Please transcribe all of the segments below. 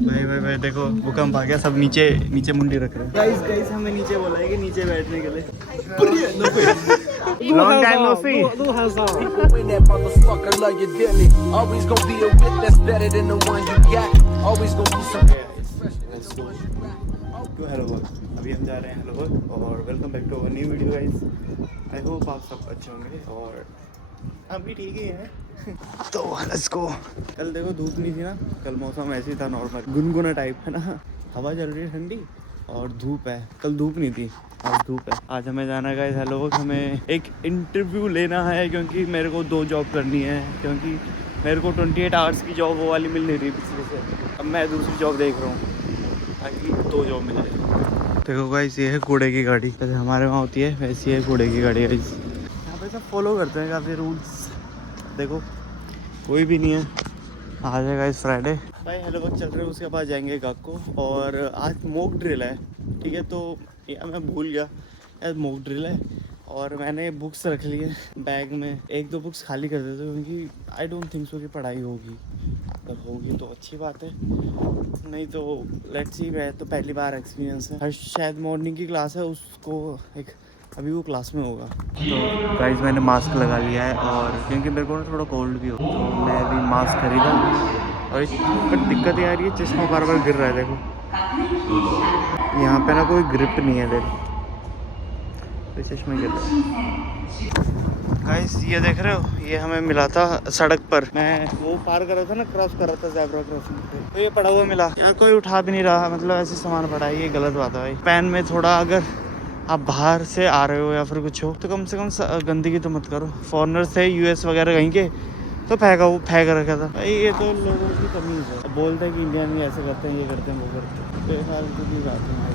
भाई भाई भाई देखो भूकंप आ गया, सब नीचे नीचे मुंडी रख रहे हैं। गाइस गाइस हमें नीचे बोला है कि नीचे बैठने के लिए। Long time no see. When that motherfucker love you dearly. Always gonna be a whip that's better than the one you got. Always gonna be some. तो हेलो वर्क, अभी हम जा रहे हैं हेलो वर्क और welcome back to our new video guys. I hope आप सब अच्छे होंगे और हम भी ठीक ही हैं। तो लेट्स गो। कल देखो धूप नहीं थी ना, कल मौसम ऐसे ही था नॉर्मल गुनगुना टाइप है ना, हवा चल रही है ठंडी और धूप है। कल धूप नहीं थी, आज धूप है। आज हमें जाना है गाइस हेलो वर्क, हमें एक इंटरव्यू लेना है क्योंकि मेरे को 2 जॉब करनी है, क्योंकि मेरे को 28 आवर्स की जॉब वो वाली मिल नहीं रही पिछले से। अब मैं दूसरी जॉब देख रहा हूँ ताकि 2 जॉब मिल जाए। देखो गाइस ये है कूड़े की गाड़ी, जैसे हमारे वहाँ होती है वैसी है कूड़े की गाड़ी गाइस। यहाँ पे सब फॉलो करते हैं काफ़ी रूल्स। देखो कोई भी नहीं है। आज है गाइस फ्राइडे। भाई हेलो वक्त चल रहे हैं, उसके बाद जाएंगे गाक को और आज मॉक ड्रिल है। ठीक है, तो यार मैं भूल गया यार मॉक ड्रिल है और मैंने बुक्स रख ली है बैग में। 1-2 बुक्स खाली कर देते क्योंकि आई डोंट थिंक सो कि पढ़ाई होगी। अगर होगी तो अच्छी बात है, नहीं तो लेट्स सी। मैं तो पहली बार एक्सपीरियंस है। हर शायद मॉर्निंग की क्लास है, उसको एक अभी वो क्लास में होगा। तो गाइस मैंने मास्क लगा लिया है और क्योंकि मेरे को ना थोड़ा कोल्ड भी हो, तो मैं अभी मास्क खरीदा और पर दिक्कत ये आ रही है, चश्मा बार बार गिर रहा है। देखो यहाँ पे ना कोई ग्रिप नहीं है, देखो तो चश्मा गिर रहा है। गाइस ये देख रहे हो, ये हमें मिला था सड़क पर। मैं वो पार कर रहा था ना, क्रॉस कर रहा था ज़ेब्रा क्रॉसिंग पे, तो ये पड़ा हुआ मिला। यार कोई उठा भी नहीं रहा, मतलब ऐसे सामान पड़ा है, ये गलत बात है भाई। पैन में थोड़ा, अगर आप बाहर से आ रहे हो या फिर कुछ हो तो कम से कम गंदगी तो मत करो। फॉरनर्स थे यूएस वगैरह कहीं के, तो फेंक रखा था भाई। ये तो लोगों की तमीज़ है। अब बोलते हैं कि इंडिया में ऐसे करते हैं, ये करते हैं, वो करते हैं, बेफालतू की बात है भाई।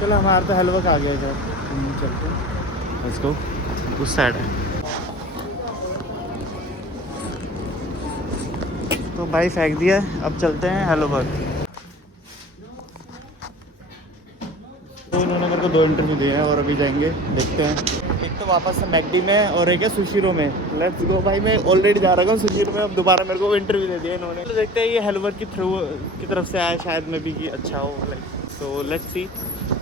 चलो हमारा तो हलवा आ गया इधर, चलते हैं। Let's go. उस साइड है तो भाई फेंक दिया है। अब चलते हैं हेलो वर्क। तो इन्होंने मेरे को 2 इंटरव्यू दिए हैं और अभी जाएंगे, देखते हैं। एक तो वापस से मैकडी में और एक है सुशीरो में। लेट्स गो भाई। मैं ऑलरेडी जा रहा हूँ सुशीरो में, अब दोबारा मेरे को इंटरव्यू दे दिया इन्होंने। तो देखते हैं ये हेलो वर्क की तरफ से आया शायद में भी कि अच्छा हो लाइक। So let's see.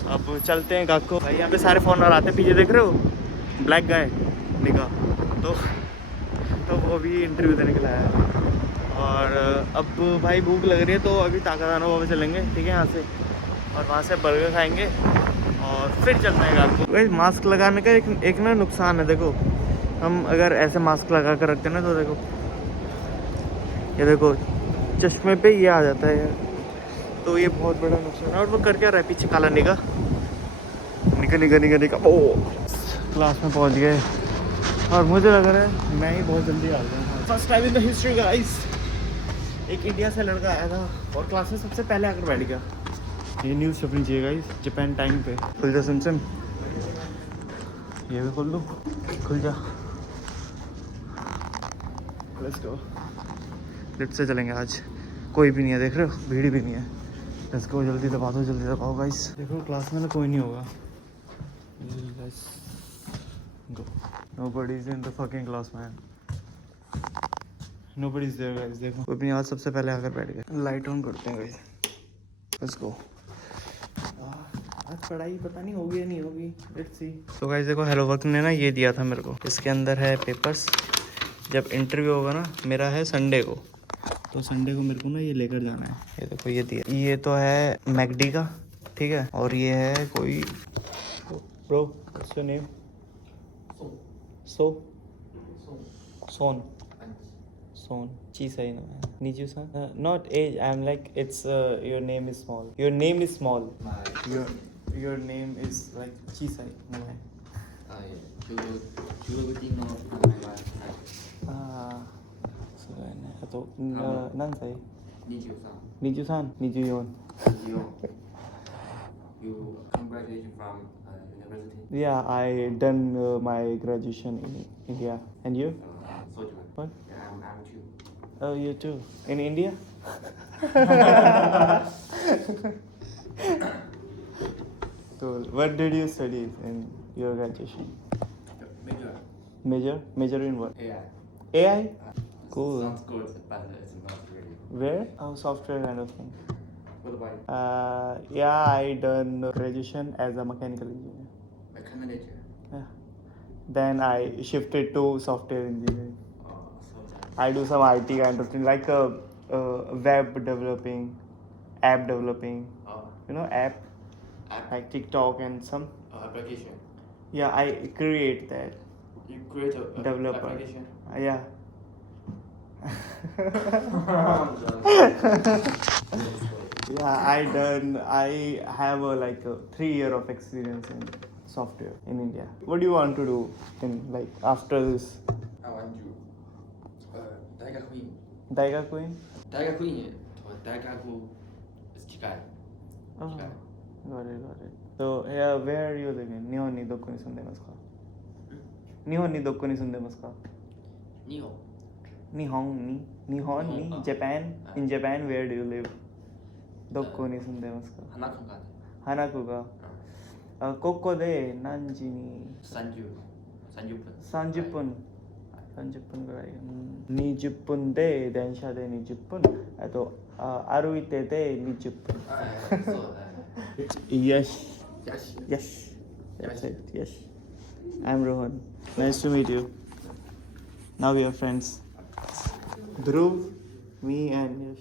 अब चलते हैं गाक को। भाई यहाँ पे सारे फोन और आते हैं, पीछे देख रहे हो ब्लैक गाय निकाह, तो वो भी इंटरव्यू देने के लिए आया है। और अब भाई भूख लग रही है तो अभी ताकादाना बाबा चलेंगे, ठीक है, यहाँ से, और वहाँ से बर्गर खाएंगे और फिर चलते हैं आपको। भाई मास्क लगाने का एक ना नुकसान है। देखो हम अगर ऐसे मास्क लगा कर रखते हैं ना, तो देखो ये देखो चश्मे पे ये आ जाता है यार, तो ये बहुत बड़ा नुकसान है। और वो कर क्या रहा है पीछे, काला निगाह निका ओ क्लास में पहुँच गए और मुझे लग रहा है मैं ही बहुत जल्दी आ गया। First time in the history guys, एक इंडिया से लड़का आया था और क्लास में सबसे पहले आकर बैठ गया। ये न्यूज़ छपनी चाहिए गाइस जापान टाइम पे। खुल जा सिम, ये भी खोल दो, खुल जा। Let's go. लिफ्ट से चलेंगे आज, कोई भी नहीं है, देख रहे हो भीड़ भी नहीं है। लेट्स गो, जल्दी दबाओ गाइस। देखो क्लास में ना कोई नहीं होगा। Let's go. Nobody is in the fucking class man, nobody is there guys. देखो कोई भी आज सबसे पहले आकर बैठ गया। लाइट ऑन करते हैं गाइस, लेट्स गो। आज पढ़ाई पता नहीं होगी या नहीं होगी, लेट्स सी। तो गाइस देखो हेलो वर्क ने ना ये दिया था मेरे को, इसके अंदर है पेपर्स। जब इंटरव्यू होगा ना, मेरा है संडे को, तो संडे को मेरे को ना ये लेकर जाना है। ये देखो ये दिया, ये तो है मैकडी का, ठीक है, और ये है कोई ब्रो व्हाट्स योर नेम? सोन चीज है ना, Niju san not age. I am like it's your name is small, your name is small, your name is like चीज है ना। तो नन say Niju san Niju yon. You come graduation from university? Yeah, I done my graduation in India. And you? Soju. What? Yeah, I'm too. Oh, you too. In India? Cool. What did you study in your graduation? Major. Major in what? AI. AI? Cool. Sounds good, but it's not really. Where? Oh, software kind of thing. What about you? Yeah, I done graduation as a mechanical engineer. Mechanical engineer. Yeah. Then I shifted to software engineering. So I do some IT kind of thing like web developing, app developing. You know, app like TikTok and some. application. Yeah, I create that. You create a Developer. application. Yeah. Yeah, I have like a 3 year of experience in software in India. What do you want to do in like after this? I want to Daiga Queen. Daiga Queen? Daiga Queen or Daiga Queen is Chikai. Oh, got it. So yeah, where are you living? Nihon ni dokko ni sundemasu ka? Nihon ni dokko ni sundemasu ka? Nihon. Nihon ni Japan. In Japan, where do you live? Dokko ni sundemasu ka? Hanaku ga. Hanaku ga. ここで何時に30分30分ぐらい、20分で電車で20分あと歩いてで20分そうだね Yes Yes That's it Yes I'm Rohan Nice to meet you Now we are friends Dhruv me and Yash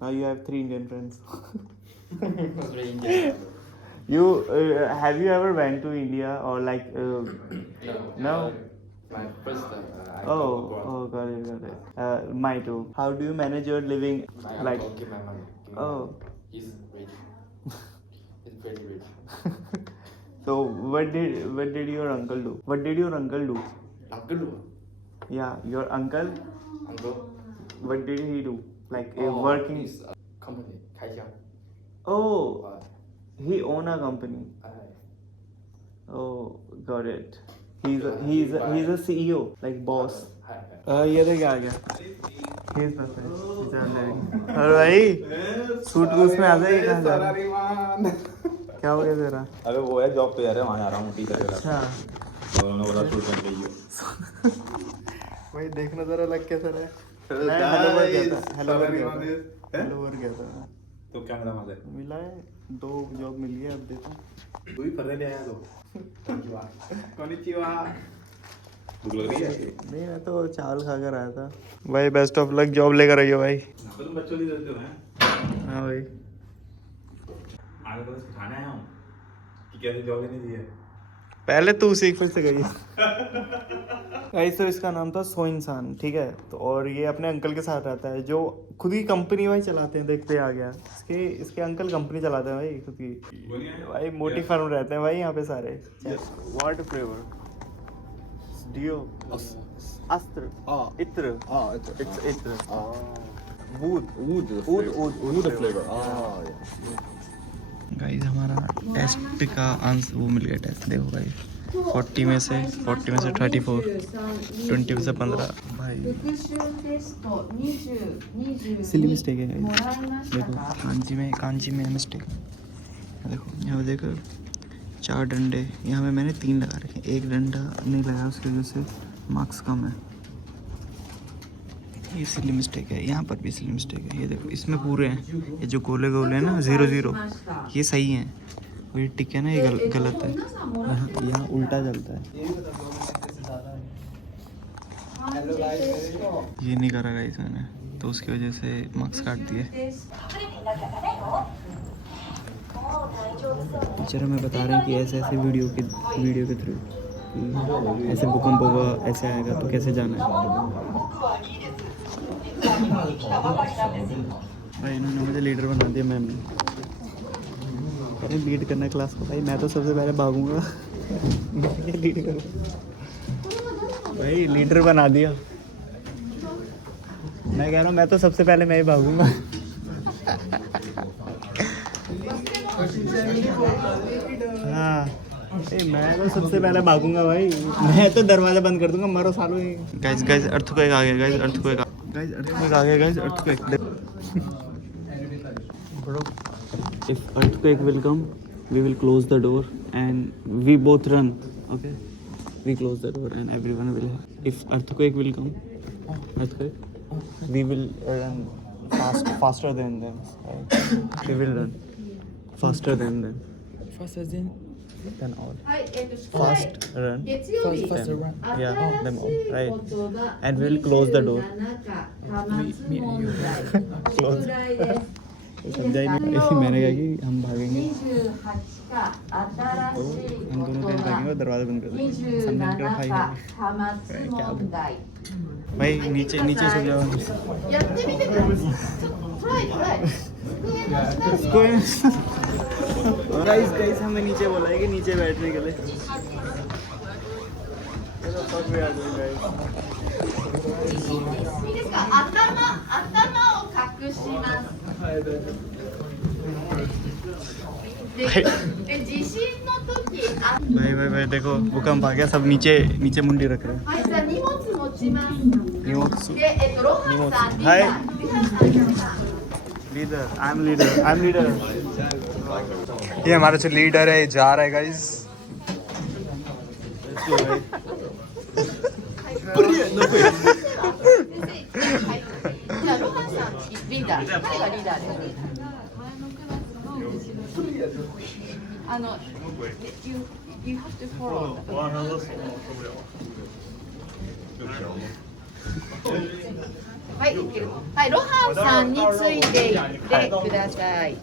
Now you have 3 Indian friends You have you ever went to India or like no? My first time Got it. My too. How do you manage your living? my Like uncle give my money. oh, He's rich. He's very rich. so what did your uncle do? What did your uncle do? Uncle? Yeah, your uncle. Uncle? What did he do? Like working. His company, 开箱. Oh, he own a company. 哎 Oh, got it. He's a CEO, like boss. 嗨 ये तो क्या आ गया? He's perfect. और भाई suit boot में आ जाए कहाँ जा रहा है? क्या हो गया तेरा? अबे वो है जॉब पे जा रहे हैं वहाँ जा रहा हूँ टीचर के साथ अच्छा तो उन्होंने बोला शूट करने के लिए भाई देखना जरा लग कैसा रहा है हेलो वर्ड गया था तो क्या मिला वहाँ से मिला है 2 जॉब मिली है अब देखो तू ही फर्रे ले आया तो कोनिचिवा भूख लग रही है नहीं मैं तो चावल खा कर आया था भाई बेस्ट ऑफ लक जॉब लेकर आइयो भाई यहाँ पे तुम बच्चों नहीं देते हो हैं हाँ भाई आगे तो सिखाने आया हूँ कि कैसे जॉब लेनी चाहिए पहले तू सीख फिर से गई ऐसे इसका नाम था सो इंसान ठीक है तो और ये अपने अंकल के साथ रहता है जो खुद की कंपनी भाई चलाते हैं देखते आ गया इसके अंकल कंपनी चलाते हैं भाई खुद की भाई मोटी फर्म रहते हैं भाई यहाँ पे सारे व्हाट फ्लेवर डियो अस्त्र इत्र इट्स इत्र वुड फ्लेवर गाइस हमारा टेस्ट का आंसर वो मिल गया टेस्ट देखो भाई 40 में से 34 20 में से 15 भाई सिली मिस्टेक है देखो कांजी में मिस्टेक देखो यहाँ देखो 4 डंडे यहाँ पे मैंने 3 लगा रखे एक डंडा नहीं लगाया उसकी वजह से मार्क्स कम है ये सिली मिस्टेक है यहाँ पर भी सिली मिस्टेक है ये देखो इसमें पूरे हैं ये जो गोले हैं ना 0 ये सही हैं और ये टिक है ना ये गलत है यहाँ उल्टा चलता है ये नहीं करा गाइस मैंने तो उसकी वजह से मार्क्स काट दिए टीचर हमें बता रहे हैं कि ऐसे वीडियो के थ्रू ऐसे भूकंप होगा ऐसे आएगा तो कैसे जाना है भाई इन्होंने मुझे लीडर बना दिया मैम ने लीड करना है क्लास को भाई मैं तो सबसे पहले भागूंगा लीड करूँ भाई लीडर बना दिया मैं कह रहा हूँ मैं तो सबसे पहले मैं ही भागूंगा हाँ मैं तो सबसे पहले भागूंगा भाई मैं तो दरवाजा बंद कर दूंगा मरो सालों ही गाइस अर्थक्वेक आ गया गाइस अर्थक्वेक आ गया guys earthquake if earthquake will come we will close the door and we both run okay we close the door and everyone will if earthquake will come we will run faster than them. They will run faster than them. Faster than Than all. はい、Fast run. 月曜日、 faster run. Yeah, them all. 新しい Right. ことが And we'll close the door. 27課科末問題 Close. 宿題です समझा ही नहीं मैंने कहा कि हम भागेंगे 28課新しい हम こ दोनों と कहीं が भागेंगे और दरवाजा बंद कर देंगे सामने निकल 27 भाई 課科末問題 भाई नीचे नीचे सो जाओ やってみてくださいトライトライइसको गाइस गाइस हमें नीचे बोला है कि नीचे बैठने के लिए चलो fuck we are doing guys いいですか頭を隠しますで地震の時भाई भाई भाई देखो भूकंप आ गया सब नीचे नीचे मुंडी रख रहे हैं はい、じゃあ荷物持ちます。荷物で、ロハンさん、リーダー。はいリーダーさん、リーダーさん。 लीडर आई एम लीडर ये हमारा जो लीडर है जा रहा है guys はい。じゃあ、ロハンさん、リーダー。彼がリーダーです。you have to follow. はい、はい、ロハンさんについていってください。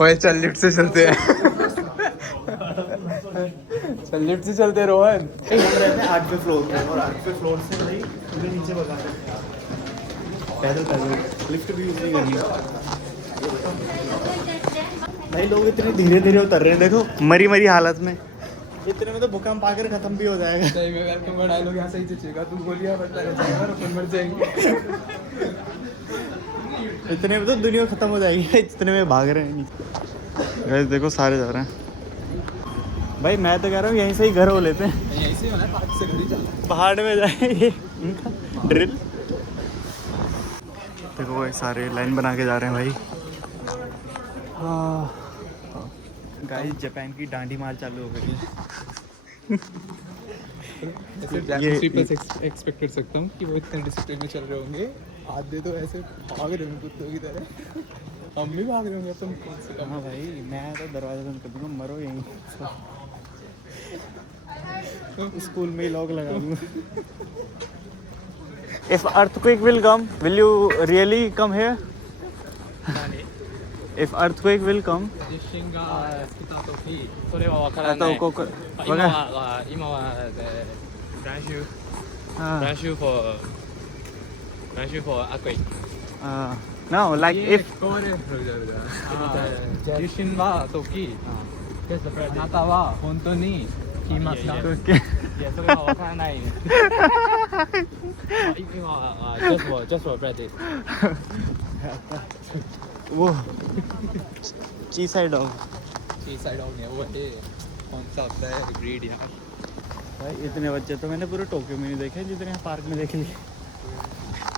ओए चल लिफ्ट से चलते हैं चल लिफ्ट से चलते हैं रोहन हम रहते हैं 8वें फ्लोर पे और 8वें फ्लोर से भाई पूरे नीचे भगा रहे हैं पैदल पैदल लिफ्ट भी यूज नहीं करनी भाई लोग इतने धीरे धीरे उतर रहे हैं देखो मरी मरी हालत में इतने में तो भूकंप आकर खत्म भी हो जाएगा सही में वेलकम का डायलॉग यहाँ सही से चलेगा तू गोलियां बदला जाएगा और अपन मर जाएंगे इतने में तो दुनिया खत्म हो जाएगी इतने में भाग रहे हैं नीचे गाइस देखो सारे जा रहे हैं भाई मैं तो कह रहा हूँ यहीं से ही घर हो लेते हैं यहीं से होना है पार्क से घड़ी चलना पहाड़ में जाए ये इनका ड्रिल देखो भाई सारे लाइन बना के जा रहे हैं भाई गाइस जापान की डांडी मार चालू हो गई है ऐसे जैपनीज पीपल से एक्सपेक्ट कर सकता हूँ कि वो इतने डिसिप्लिन में चल रहे होंगे आधे तो ऐसे भाग रहे होंगे कुत्तों की तरह हम भी भाग रहे होंगे तुम कम से कम हाँ भाई मैं तो दरवाजा बंद कर दूंगा मरो यहीं स्कूल में ही लॉक लगा दूंगा If earthquake will come, will you really come here? If earthquake will come, 地震が来たとき、それはわからあない。とここ今は来週 Ah, 来週 for earthquake。 no, like if 地震は時、あなたは本当に来ますか？いや、それはわからない。今は just for practice。 वो ची साइड ऑफ सी साइड ऑफ ने वो है कौन सा होता है ग्रीड यार भाई इतने बच्चे तो मैंने पूरे टोक्यो में नहीं देखे जितने पार्क में देखे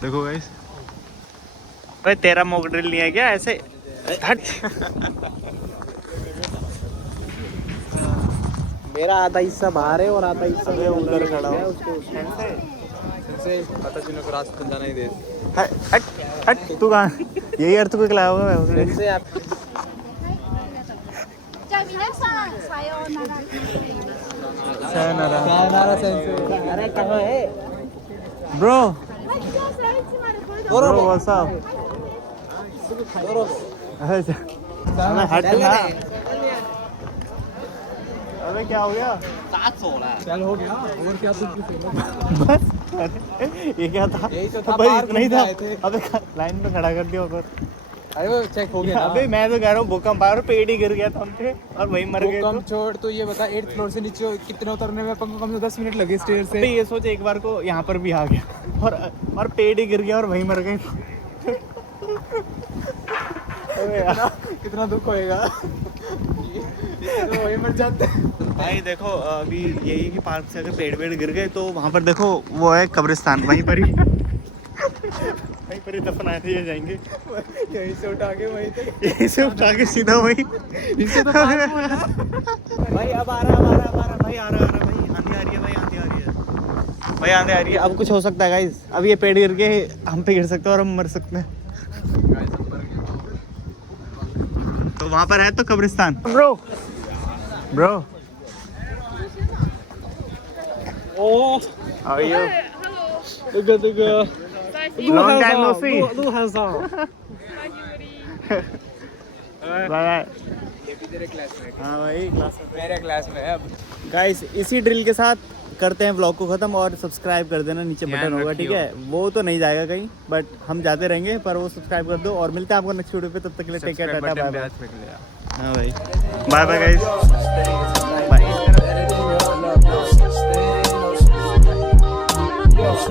देखो गाइस भाई तेरा मॉक ड्रिल नहीं है क्या ऐसे हट मेरा आधा हिस्सा बाहर है और आधा हिस्सा अबे उधर खड़ा हो से पता चलने को रास्ता जाना ही दे हट हट हट तू कहाँ यही अर्थ को खिलाया होगा मैं उसने से आप じゃあ皆さんさようなら。 sayonara नारा सेंसे अरे कहाँ है bro はい、今日310これ bro what's up अच्छा अबे हट ना अबे क्या हो गया चल हो गया और क्या तुम बस ये क्या था यही तो था, भाई पार्क इतना ही में था आए थे। अबे लाइन में खड़ा कर दिया ऊपर अरे वो चेक हो गया अबे मैं तो कह रहा हूँ भूकंप आया और पेड़ ही गिर गया था हम पे और वहीं मर गए कम तो छोड़ तो ये बता 8th फ्लोर से नीचे कितने उतरने में अपन को कम से 10 मिनट लगे स्टेयर अबे से ये सोच एक बार को यहाँ पर भी आ गया और पेड़ ही गिर गया और वहीं मर गए अबे यार कितना दुख होएगा तो वही मर जाते भाई देखो अभी यही कि पार्क से अगर पेड़ गिर गए तो वहाँ पर देखो वो है कब्रिस्तान वहीं पर ही वहीं पर ही दफना दिए जाएंगे यहीं से उठा के वहीं तक यहीं से उठा के सीधा वहीं इससे तो पार भाई अब आ रहा भाई आ रहा भाई आंधी आ रही है भाई आंधी भाई आंधी आ रही है, अब कुछ हो सकता है गाइस। अब ये पेड़ गिर के हम पे गिर सकते हैं और हम मर सकते हैं। तो वहाँ पर है तो कब्रिस्तान। Bro Oh, how are you? Long time no see. Bye bye. हाँ भाई क्लास में, मेरे क्लास में है अब। गाइस इसी ड्रिल के साथ करते हैं व्लॉग को खत्म और सब्सक्राइब कर देना, नीचे बटन होगा ठीक है। वो तो नहीं जाएगा कहीं बट हम जाते रहेंगे, पर वो सब्सक्राइब कर दो और मिलते हैं आपको नेक्स्ट वीडियो पे। तब तक के लिए take care, tata bye bye. हाँ भाई बाय बाय गाइस।